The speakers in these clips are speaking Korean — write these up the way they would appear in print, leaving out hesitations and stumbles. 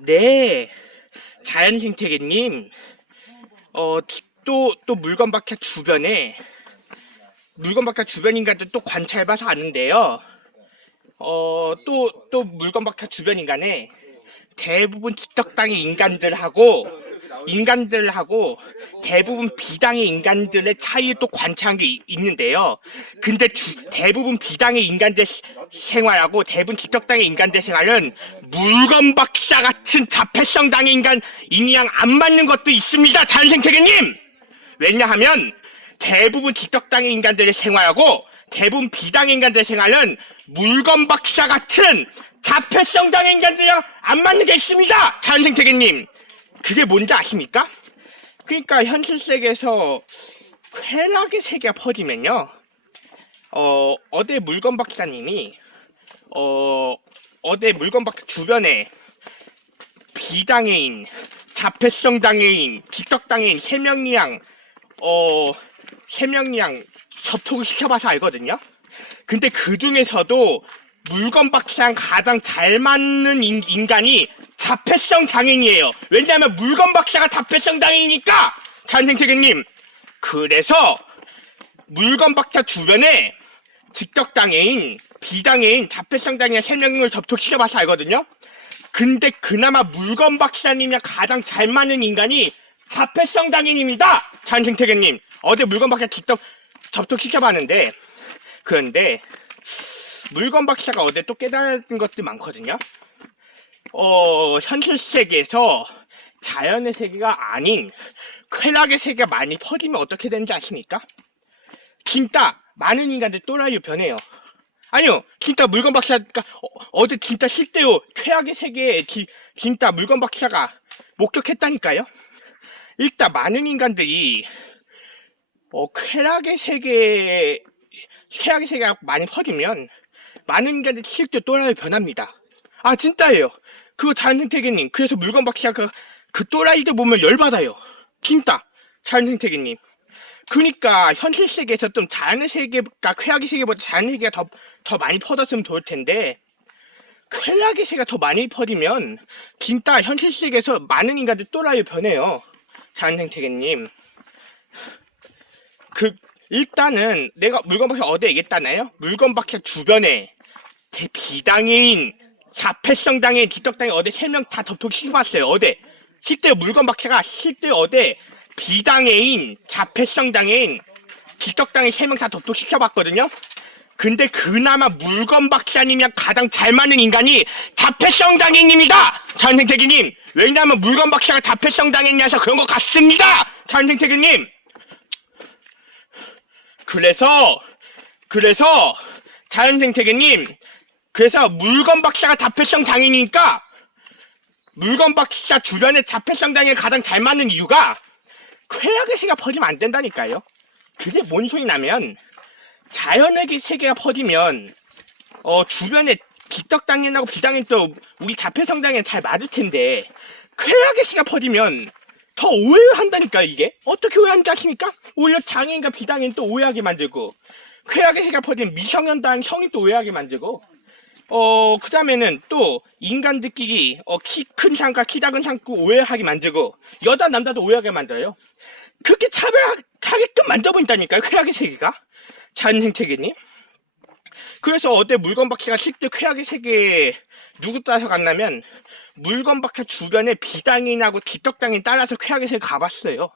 네. 자연생태계님, 또 물건박사 주변에, 물건박사 주변 인간들 또 관찰해봐서 아는데요. 또 물건박사 주변 인간에 대부분 지적당의 인간들하고 대부분 비당의 인간들의 차이를 또 관찰한 게 있는데요. 근데 대부분 비당의 인간들 생활하고 대부분 지적당의 인간들 생활은 물건 박사 같은 자폐성 당의 인이랑 안 맞는 것도 있습니다. 자연생태계님! 왜냐하면 대부분 지적당의 인간들의 생활하고 대부분 비당의 인간들의 생활은 물건 박사 같은 자폐성 당의 인간들이랑 안 맞는 게 있습니다. 자연생태계님! 그게 뭔지 아십니까? 그러니까 현실 세계에서 쾌락의 세계가 퍼지면요. 어디 물건 박사님이 어디 물건 박사 주변에 비당해인, 자폐성 장애인, 지적장애인 세 명이랑 접촉을 시켜봐서 알거든요. 근데 그 중에서도 물건 박사랑 가장 잘 맞는 인간이 자폐성 장애인이에요. 왜냐하면 물건 박사가 자폐성 장애인이니까. 자연생태계님, 그래서 물건 박사 주변에 직격장애인, 비장애인, 자폐성 장애인 3명을 접촉시켜봐서 알거든요. 근데 그나마 물건 박사님이랑 가장 잘 맞는 인간이 자폐성 장애인입니다. 자연생태계님, 어제 물건 박사 직접 접촉시켜봤는데, 그런데 물건 박사가 어제 또 깨달은 것들이 많거든요. 현실 세계에서 자연의 세계가 아닌 쾌락의 세계가 많이 퍼지면 어떻게 되는지 아십니까? 진짜 많은 인간들 또라이로 변해요. 아니요, 진짜 물건 박사가 어제 진짜 실제로 쾌락의 세계에 진짜 물건 박사가 목격했다니까요. 일단 많은 인간들이 쾌락의 세계가 많이 퍼지면 많은 인간들이 실제 또라이로 변합니다. 진짜예요. 그거 자연생태계님, 그래서 물건 박사가 그 또라이들 보면 열받아요. 진짜 자연생태계님. 그러니까 현실 세계에서 좀 자연의 세계가 쾌락의 세계보다 자연의 세계가 더 많이 퍼졌으면 좋을 텐데, 쾌락의 세계가 더 많이 퍼지면 진짜 현실 세계에서 많은 인간들 또라이로 변해요. 자연생태계님. 일단은 내가 물건 박사 어제 얘기했잖아요. 물건 박사 주변에 비당해인, 자폐성 장애인, 지적장애인 어제 3명 다 접촉시켜봤어요. 어제 실제로 물건 박사가 실제로 어제 비당해인, 자폐성 장애인, 지적장애인 3명 다 접촉시켜봤거든요. 근데 그나마 물건 박사님이랑 가장 잘 맞는 인간이 자폐성 장애인입니다. 자연생태계님, 왜냐하면 물건 박사가 자폐성 장애인이라서 그런 것 같습니다. 자연생태계님. 그래서 자연생태계님, 그래서 물건 박사가 자폐성 장애인이니까 물건 박사 주변에 자폐성 장애가 가장 잘 맞는 이유가 쾌락의 세계가 퍼지면 안 된다니까요. 그게 뭔 소리 나면 자연의 세계가 퍼지면 주변에 지적장애인하고 비장애인도 우리 자폐성 장애는 잘 맞을 텐데 쾌락의 세계가 퍼지면 더 오해를 한다니까요. 이게 어떻게 오해하는지 아십니까? 오히려 장애인과 비장애인 또 오해하게 만들고, 쾌락의 세계가 퍼지면 미성년자랑 성인 또 오해하게 만들고, 그 다음에는 또 인간들끼리 키 큰 상과 키 작은 상구 오해하게 만들고, 여자 남자도 오해하게 만들어요. 그렇게 차별하게끔 만들어버린다니까요. 쾌락의 세계가. 자연생태계님. 그래서 어제 물건 박사가 실제 쾌락의 세계에 누구 따라서 갔냐면 물건 박사 주변에 비장애인하고 지적장애인 따라서 쾌락의 세계 가봤어요.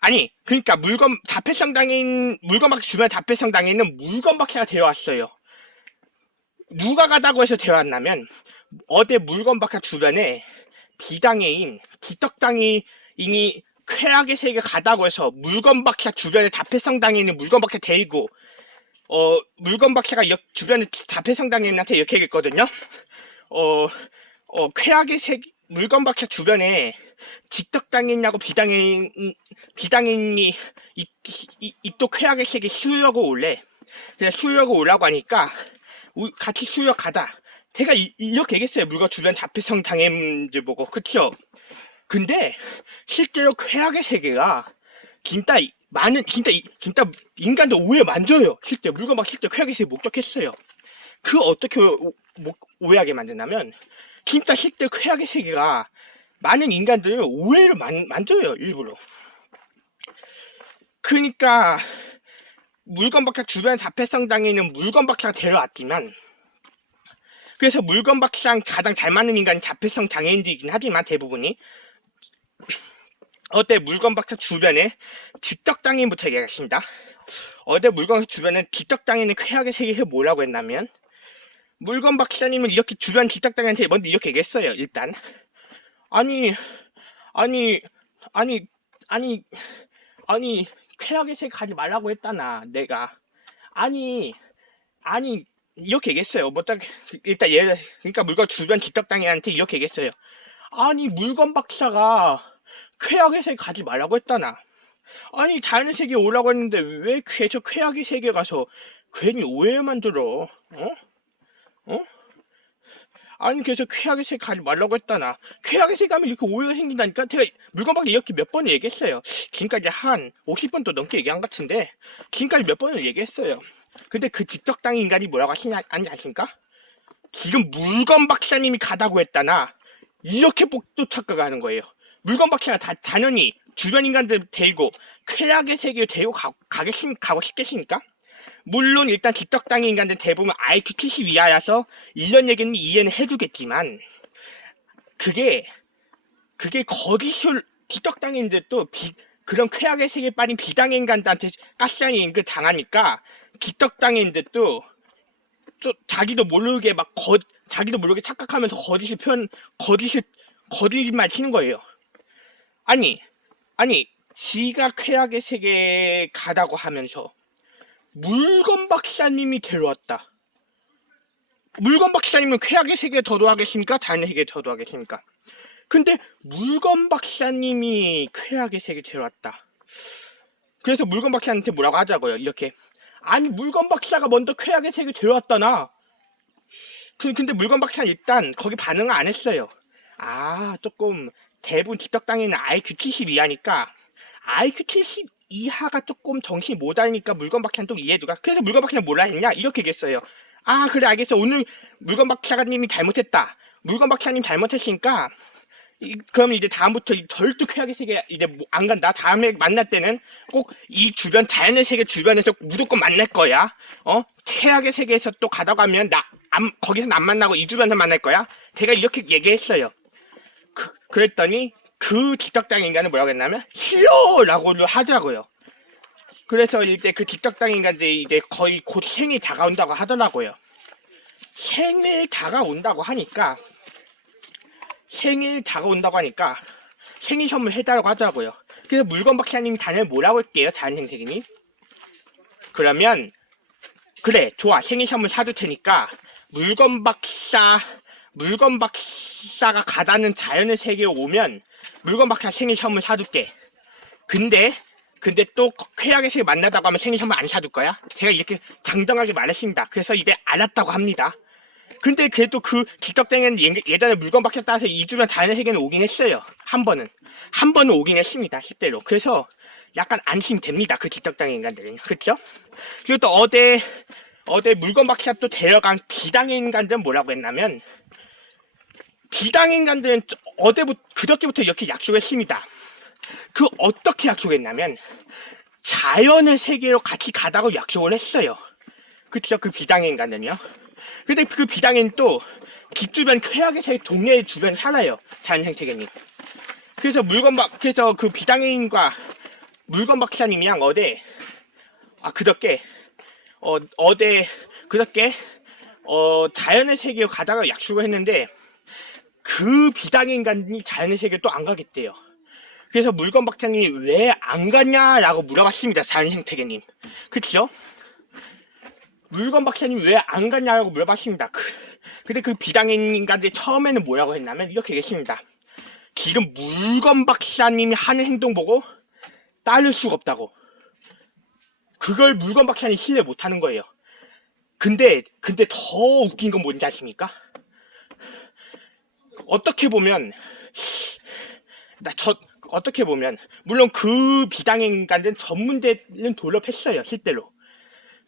아니, 그러니까 물건 박사 주변에 자폐성 장애인은 물건 박사가 데려왔어요. 누가 가자고 해서 데려왔냐면 어제 물건 박사 주변에 비장애인, 지적장애인이 쾌락의 세계 가자고 해서 물건 박사 주변에 자폐성 장애인은 물건 박사 데리고 물건 박사가 주변에 자폐성 장애인한테 이렇게 얘기했거든요. 쾌락의 세계, 물건 박사 주변에 지적장애인하고 비장애인이 또 쾌락의 세계 수유하고 올래. 그래서 수유하고 오라고 하니까 같이 수유하고 가자. 제가 이렇게 얘기했어요. 물건 주변 자폐성 장애인들 보고. 그쵸? 근데 실제로 쾌락의 세계가 진짜 인간들 오해 만져요. 실제 물건 막 실제 쾌락의 세계 목격했어요. 어떻게 오해하게 만드냐면 진짜 실제 쾌락의 세계가 많은 인간들을 오해를 만져요, 일부러. 그러니까 물건박사 주변 자폐성 장애인은 물건박사가 데려왔지만, 그래서 물건박사랑 가장 잘 맞는 인간이 자폐성 장애인들이긴 하지만 대부분이 어때 물건박사 주변에 지적장애인부터 얘기하겠습니다. 어제 물건박사 주변에 지적장애인의 쾌락의 세계가 뭐라고 했냐면, 물건박사님은 이렇게 주변 지적장애인한테 먼저 이렇게 얘기했어요. 일단 아니 쾌락의 세계 가지 말라고 했다나 내가 아니 이렇게 얘기했어요. 일단 예를 그러니까 물건 주변 지적장애인한테 이렇게 얘기했어요. 아니 물건 박사가 쾌락의 세계 가지 말라고 했다나. 아니 자연의 세계에 오라고 했는데 왜 저 쾌락의 세계에 가서 괜히 오해만 들어? 아니 그래서 쾌락의 세계 가지 말라고 했다나. 쾌락의 세계 가면 이렇게 오해가 생긴다니까. 제가 물건 박사 이렇게 몇 번을 얘기했어요. 지금까지 한 50번 또 넘게 얘기한 것 같은데 지금까지 몇 번을 얘기했어요. 근데 그 직접당인 인간이 뭐라고 아십니까? 지금 물건 박사님이 가다고 했다나. 이렇게 복도 착각하는 거예요. 물건 박사가 당연히 주변 인간들 데리고 쾌락의 세계에 데리고 가고 싶겠습니까? 물론 일단 직접당인 인간들 대부분 IQ 70 이하라서 이런 얘기는 이해는 해주겠지만 그게 거짓을 직접당인들도 그런 쾌락의 세계에 빠진 비장애인간들한테 가스장애인을 당하니까 직접당인들도 자기도 모르게 자기도 모르게 착각하면서 거짓말 치는 거예요. 아니 지가 쾌락의 세계에 가다고 하면서 물건 박사님이 데려왔다. 물건 박사님은 쾌락의 세계에 더도하겠습니까? 자연의 세계에 더도하겠습니까? 근데 물건 박사님이 쾌락의 세계에 데려왔다. 그래서 물건 박사한테 뭐라고 하자고요. 이렇게 아니 물건 박사가 먼저 쾌락의 세계에 데려왔다나. 근데 물건 박사는 일단 거기 반응을 안 했어요. 조금 대부분 직접당에는 IQ 70 이하니까 IQ 70 이하가 조금 정신이 모자라니까 물건 박사는 좀 이해해주가. 그래서 물건 박사는 뭐라 했냐? 이렇게 얘기했어요. 그래 알겠어. 오늘 물건 박사님이 잘못했다. 물건 박사님 잘못했으니까 그럼 이제 다음부터 절대 쾌락의 세계 이제 안 간다. 다음에 만날 때는 꼭 이 주변 자연의 세계 주변에서 무조건 만날 거야. 쾌락의 세계에서 또 가다 가면 거기서는 안 만나고 이 주변에서 만날 거야. 제가 이렇게 얘기했어요. 그랬더니 그 직접당 인간은 뭐라고 했냐면 싫어라고 하자고요. 그래서 이제 그 직접당 인간들이 이제 거의 곧 생이 다가온다고 하더라고요. 생일 다가온다고 하니까 생일 선물 해달라고 하더라고요. 그래서 물건 박사님이 단연 뭐라고 할게요, 자연생태계님? 그러면 그래 좋아 생일 선물 사줄 테니까 물건 박사가 가다는 자연의 세계에 오면 물건 박사 생일 선물 사줄게. 근데 또 쾌락의 세계 만나다고 하면 생일 선물 안 사줄 거야? 제가 이렇게 장정하게 말했습니다. 그래서 이제 알았다고 합니다. 근데 그래도 그 직접당은 예전에 물건 박사 따라서 2주면 자연의 세계는 오긴 했어요. 한 번은 오긴 했습니다. 실제로. 그래서 약간 안심됩니다. 그 직접당의 인간들은. 그렇죠? 그리고 또 어제 물건 박사 또 데려간 비당의 인간들은 뭐라고 했냐면 비당의 인간들은 그저께부터 이렇게 약속했습니다. 어떻게 약속했냐면 자연의 세계로 같이 가다고 약속을 했어요. 그쵸? 그 비당의 인간은요. 근데 그 비당에는 또 집 주변 쾌락의 세계 동네 주변에 살아요. 자연생태계님. 그래서 그 비당인과 물건 박사님이랑 그저께 자연의 세계로 가다가 약속을 했는데 그 비당의 인간이 자연의 세계로 또 안 가겠대요. 그래서 물건 박사님이 왜 안 갔냐라고 물어봤습니다. 자연생태계님. 그쵸? 물건 박사님이 왜 안 갔냐고 물어봤습니다. 근데 그 비당의 인간들이 처음에는 뭐라고 했냐면 이렇게 얘기했습니다. 지금 물건 박사님이 하는 행동 보고 따를 수가 없다고. 그걸 물건 박사님이 신뢰 못하는 거예요. 근데 더 웃긴 건 뭔지 아십니까? 어떻게 보면 물론 그 비당의 인간들은 전문대는 졸업했어요. 실제로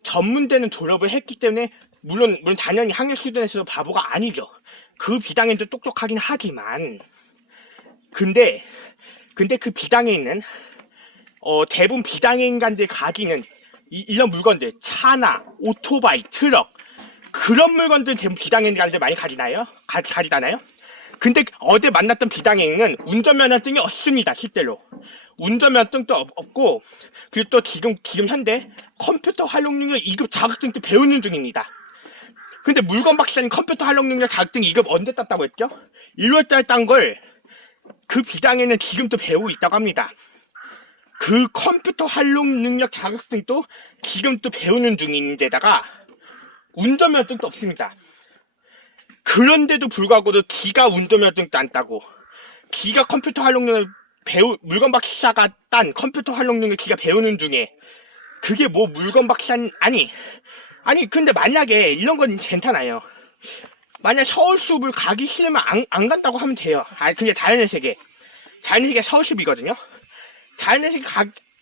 전문대는 졸업을 했기 때문에 물론 당연히 학력 수준에서 바보가 아니죠. 그 비당인도 똑똑하긴 하지만 근데 그 비당인은 대부분 비당의 인간들 가지는 이런 물건들, 차나 오토바이, 트럭, 그런 물건들 대부분 비당의 인간들 많이 가지잖아요. 근데 어제 만났던 비당행은 운전면허증이 없습니다. 실제로 운전면허증도 없고, 그리고 또 지금 현재 컴퓨터 활용 능력 2급 자격증도 배우는 중입니다. 근데 물건 박사님 컴퓨터 활용 능력 자격증 2급 언제 땄다고 했죠? 1월달 딴 걸 그 비당에는 지금도 배우고 있다고 합니다. 그 컴퓨터 활용 능력 자격증도 지금도 배우는 중인데다가 운전면허증도 없습니다. 그런데도 불구하고도 기가 운전면허증도 안 따고, 기가 컴퓨터 활용 능력 물건 박사가 딴 컴퓨터 활용 능력 기가 배우는 중에 그게 뭐 물건 박사 아니 근데 만약에 이런 건 괜찮아요. 만약 서울 수업을 가기 싫으면 안 간다고 하면 돼요. 그게 자연의 세계 서울숲이거든요. 자연의 세계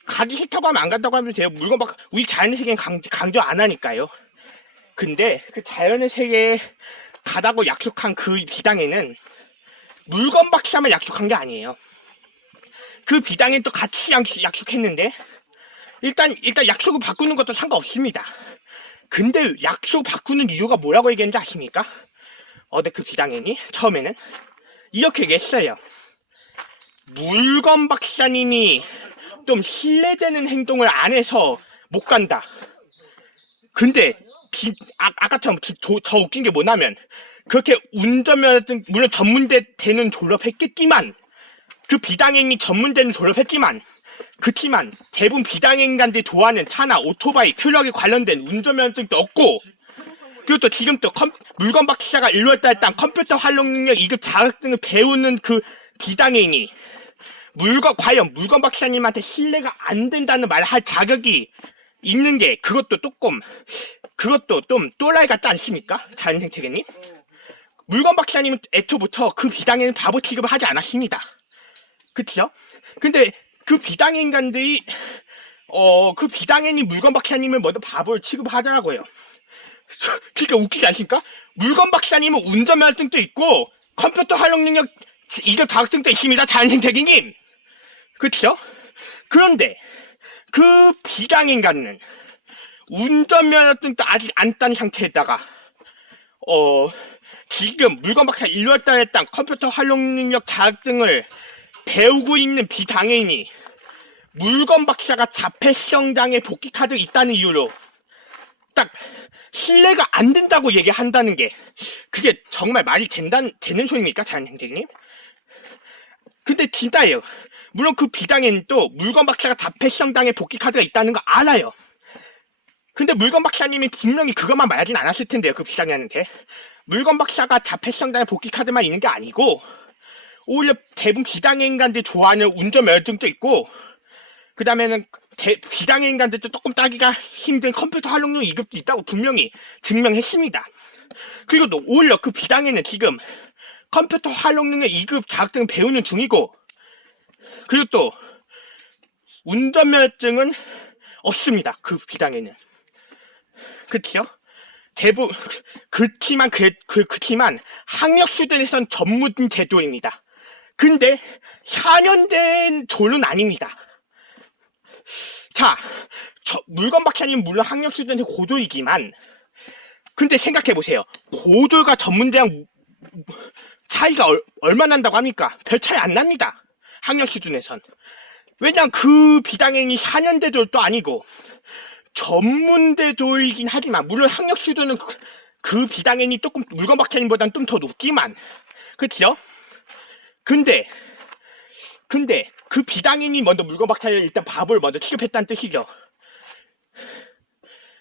가기 싫다고 하면 안 간다고 하면 돼요. 우리 자연의 세계는 강조 안 하니까요. 근데 그 자연의 세계에 가다고 약속한 그 비당에는 물건 박사만 약속한 게 아니에요. 그 비당엔 또 같이 약속했는데 일단 약속을 바꾸는 것도 상관없습니다. 근데 약속 바꾸는 이유가 뭐라고 얘기했는지 아십니까? 어제 그 비당행이 처음에는 이렇게 얘기했어요. 물건 박사님이 좀 신뢰되는 행동을 안 해서 못 간다. 근데 아까처럼 더 웃긴 게 뭐냐면, 그렇게 운전면허증 물론 전문대는 졸업했겠지만, 그 비당행이 전문대는 졸업했지만, 그치만 대부분 비당행관들이 좋아하는 차나 오토바이, 트럭에 관련된 운전면허증도 없고, 그리고 또 지금 또 물건 박사가 1월달에 딴 컴퓨터 활용 능력 2급 자격증을 배우는 그 비당행이 과연 물건 박사님한테 신뢰가 안 된다는 말을 할 자격이 있는 게 그것도 좀 또라이 같지 않습니까? 자연생태계님? 물건 박사님은 애초부터 그 비당행은 바보 취급을 하지 않았습니다. 그치요? 근데 그 비당행 인간들이 그 비당행이 물건 박사님을 먼저 바보를 취급하더라고요. 그러니까 웃기지 않습니까? 물건 박사님은 운전면허증도 있고 컴퓨터 활용 능력 2급 자격증도 있습니다. 자연생태계님. 그쵸? 그런데 그 비당행가는 운전면허증도 아직 안 딴 상태에다가 지금 물건 박사 1월달에 딴 컴퓨터 활용 능력 자격증을 배우고 있는 비당행이 물건 박사가 자폐성장에 복귀 카드가 있다는 이유로 딱 신뢰가 안 된다고 얘기한다는 게 그게 정말 말이 되는 소리입니까? 자연생태계님? 근데 진짜예요. 물론 그 비당에는 또 물건 박사가 자폐성장에 복귀 카드가 있다는 거 알아요. 근데 물건 박사님이 분명히 그것만 말하진 않았을 텐데요. 그 비당에한테 물건 박사가 자폐성장에 복귀 카드만 있는 게 아니고 오히려 대부분 비당의 인간들이 좋아하는 운전면허증도 있고, 그 다음에는 비당의 인간들도 조금 따기가 힘든 컴퓨터 활용력 2급도 있다고 분명히 증명했습니다. 그리고 또 오히려 그 비당에는 지금 컴퓨터 활용능력 2급 자격증을 배우는 중이고, 그리고 또 운전면허증은 없습니다. 그 비당에는. 그치요? 대부분 그렇지만 학력수준에선 전문 제도입니다. 근데 4년 된 조는 아닙니다. 자, 물건 박사님 물론 학력수준에서 고졸이지만, 근데 생각해보세요. 고졸과 전문대랑 차이가 얼마 난다고 합니까? 별 차이 안 납니다. 학력 수준에선. 왜냐면 그 비당행이 4년 대졸도 아니고 전문대졸이긴 하지만, 물론 학력 수준은 그 비당행이 조금 물건 박사님보다는 좀 더 높지만, 그치요? 근데 그 비당행이 먼저 물건 박사를 일단 바보를 먼저 취급했다는 뜻이죠.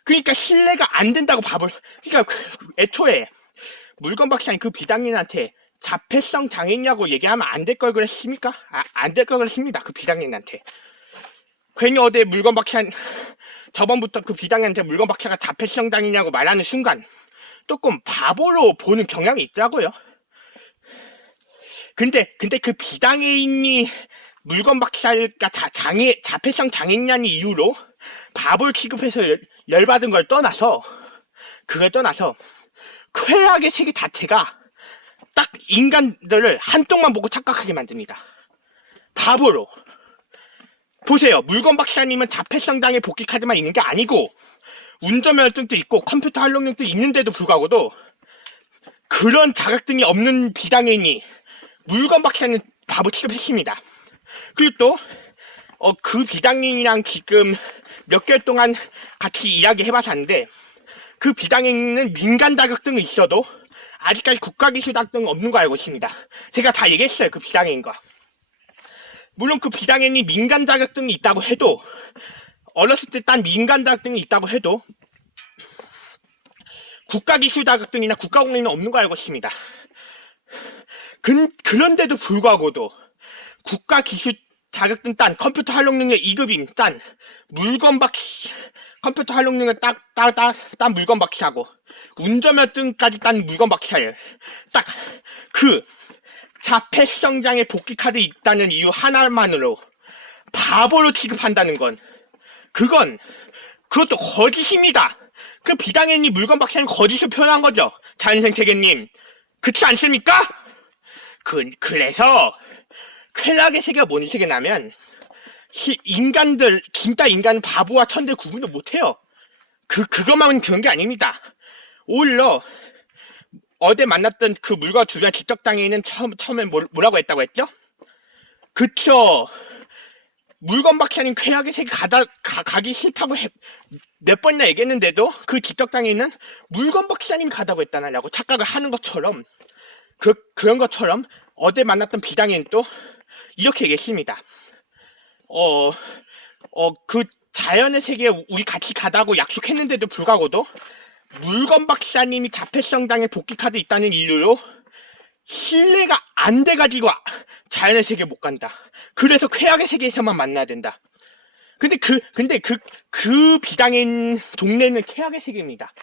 그러니까 신뢰가 안 된다고 그러니까 애초에 물건 박사님 그 비당행한테 자폐성 장애냐고 얘기하면 안 될 걸 그랬습니까? 안 될 걸 그랬습니다. 그 비당행한테. 괜히 어제 물건 박사 저번부터 그 비당행한테 물건 박사가 자폐성 장애냐고 말하는 순간 조금 바보로 보는 경향이 있더라고요. 근데 그 비당행이 물건 박사가 자폐성 장애냐는 이유로 바보를 취급해서 열받은 걸 떠나서, 그걸 떠나서 쾌락의 세계 자체가 딱 인간들을 한쪽만 보고 착각하게 만듭니다. 바보로. 보세요. 물건 박사님은 자폐성장에 복귀 카드만 있는 게 아니고 운전면허증도 있고 컴퓨터 활용력도 있는데도 불구하고도 그런 자격증이 없는 비장애인이 물건 박사는 바보 취급했습니다. 그리고 또 그 비장애인이랑 지금 몇 개월 동안 같이 이야기해봐서 하는데 그 비장애인은 민간 자격증이 있어도 아직까지 국가기술 자격증은 없는 거 알고 있습니다. 제가 다 얘기했어요. 그 비장애인과. 물론 그 비장애인이 민간 자격증이 있다고 해도 어렸을 때 딴 민간 자격증이 있다고 해도 국가기술 자격증이나 국가공인은 없는 거 알고 있습니다. 그런데도 불구하고도 국가기술 자격증 딴 컴퓨터 활용능력 2급인 딴 물건 박사 컴퓨터 활용능력 딴 물건 박사하고 운전면허증까지 딴 물건 박사예요. 딱 그 자폐성장에 복귀 카드 있다는 이유 하나만으로 바보로 취급한다는 건 그것도 거짓입니다. 그 비장애인이 물건 박사는 거짓을 표현한 거죠. 자연생태계님. 그렇지 않습니까? 그래서 쾌락의 세계가 뭔 세계냐면 인간들 진짜 인간은 바보와 천재 구분도 못해요. 그것만 그런 게 아닙니다. 오히려 어제 만났던 그 물건 주변 지적장애인은 처음에 뭐라고 했다고 했죠? 그쵸. 물건 박사님 쾌락의 세계 가기 싫다고 몇 번이나 얘기했는데도 그 지적장애인은 물건 박사님이 가다고 했다라고 착각을 하는 것처럼 그런 것처럼 어제 만났던 비장애인 또 이렇게 얘기했습니다. 그 자연의 세계에 우리 같이 가다고 약속했는데도 불구하고도 물건 박사님이 자폐성장에 복귀 카드 있다는 이유로 신뢰가 안 돼가지고 자연의 세계에 못 간다. 그래서 쾌락의 세계에서만 만나야 된다. 근데 그 비장애인 동네는 쾌락의 세계입니다.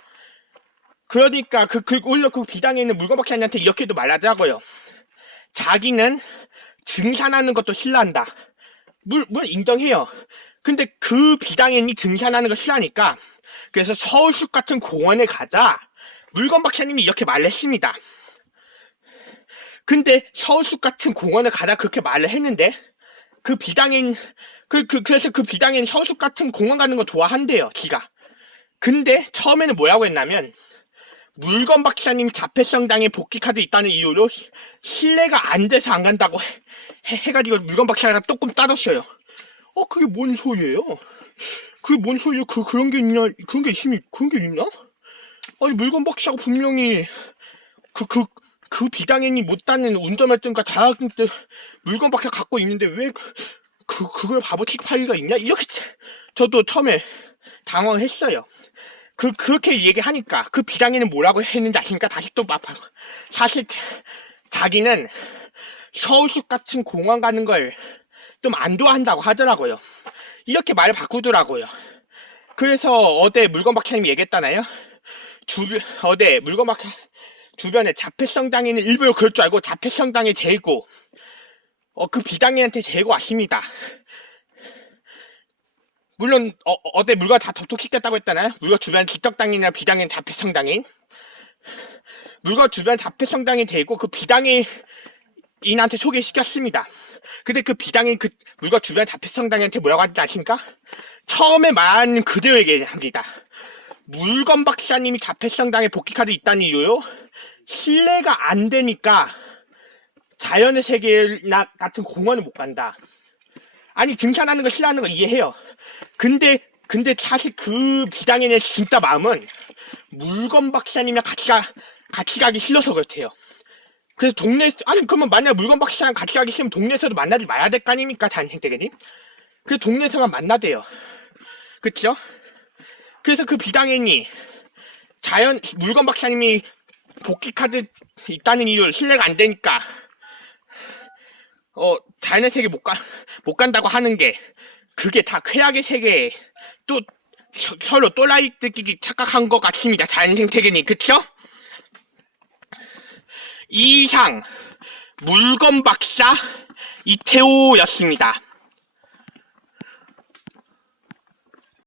그러니까 오히려 그 비장애인은 물건 박사님한테 이렇게도 말하자고요. 자기는 등산하는 것도 싫어한다. 물론 인정해요. 근데 그 비장애인이 등산하는 걸 싫어하니까 그래서 서울숲 같은 공원에 가자. 물건 박사님이 이렇게 말했습니다. 근데 서울숲 같은 공원에 가자 그렇게 말을 했는데 그 비장애인 그래서 그 비장애인 서울숲 같은 공원 가는 거 좋아한대요. 지가. 근데 처음에는 뭐라고 했냐면 물건 박사님 자폐성장에 복귀 카드 있다는 이유로 신뢰가 안 돼서 안 간다고 해가지고 물건 박사가 조금 따졌어요. 그게 뭔 소리예요? 그게 뭔 소리예요? 그런 게 있냐? 그런 게 있나? 아니 물건 박사가 분명히 그 비장애인이 못 따는 운전면허증과 자격증 때 물건 박사 갖고 있는데 왜 그걸 바보 취급할 리가 있냐? 이렇게 저도 처음에 당황했어요. 그렇게 얘기하니까 그 비장애인은 뭐라고 했는지 아십니까? 다시 또 사실 자기는 서울숲 같은 공원 가는 걸 좀 안 좋아한다고 하더라고요. 이렇게 말을 바꾸더라고요. 그래서 어제 물건 박사님이 얘기했잖아요. 어제 물건 박사 주변에 자폐성장애는 일부러 그럴 줄 알고 자폐성장애 재고 그 비장애인한테 재고 왔습니다. 물론 어제 물건 다 접촉시켰다고 했잖아요. 물건 주변 지적장애인이나 비장애인 자폐성장애인 물건 주변 자폐성장애인 재고 그 비장애인한테 소개시켰습니다. 근데 그 비장애인 그 물건 주변 자폐성장애인한테 뭐라고 하는지 아십니까? 처음에 말한 그대로 얘기합니다. 물건 박사님이 자폐성장에 복귀 카드 있다는 이유로 신뢰가 안 되니까 자연의 세계나 같은 공원을 못 간다. 아니 등산하는 거 싫어하는 거 이해해요. 근데 사실 그 비장애인의 진짜 마음은 물건 박사님이랑 같이 가기 싫어서 그렇대요. 그래서 그러면 만약 물건 박사랑 같이 가기 싫으면 동네에서도 만나지 마야 될 거 아닙니까? 자연생태계님. 그래서 동네에서만 만나대요. 그쵸? 그래서 그 비장애인이 물건 박사님이 복귀 카드 있다는 이유로 신뢰가 안 되니까 자연의 세계 못 간다고 하는 게 그게 다 쾌락의 세계에 또 서로 또라이끼리 착각한 것 같습니다. 자연생태계님. 그쵸? 이상 물건 박사 이태호였습니다.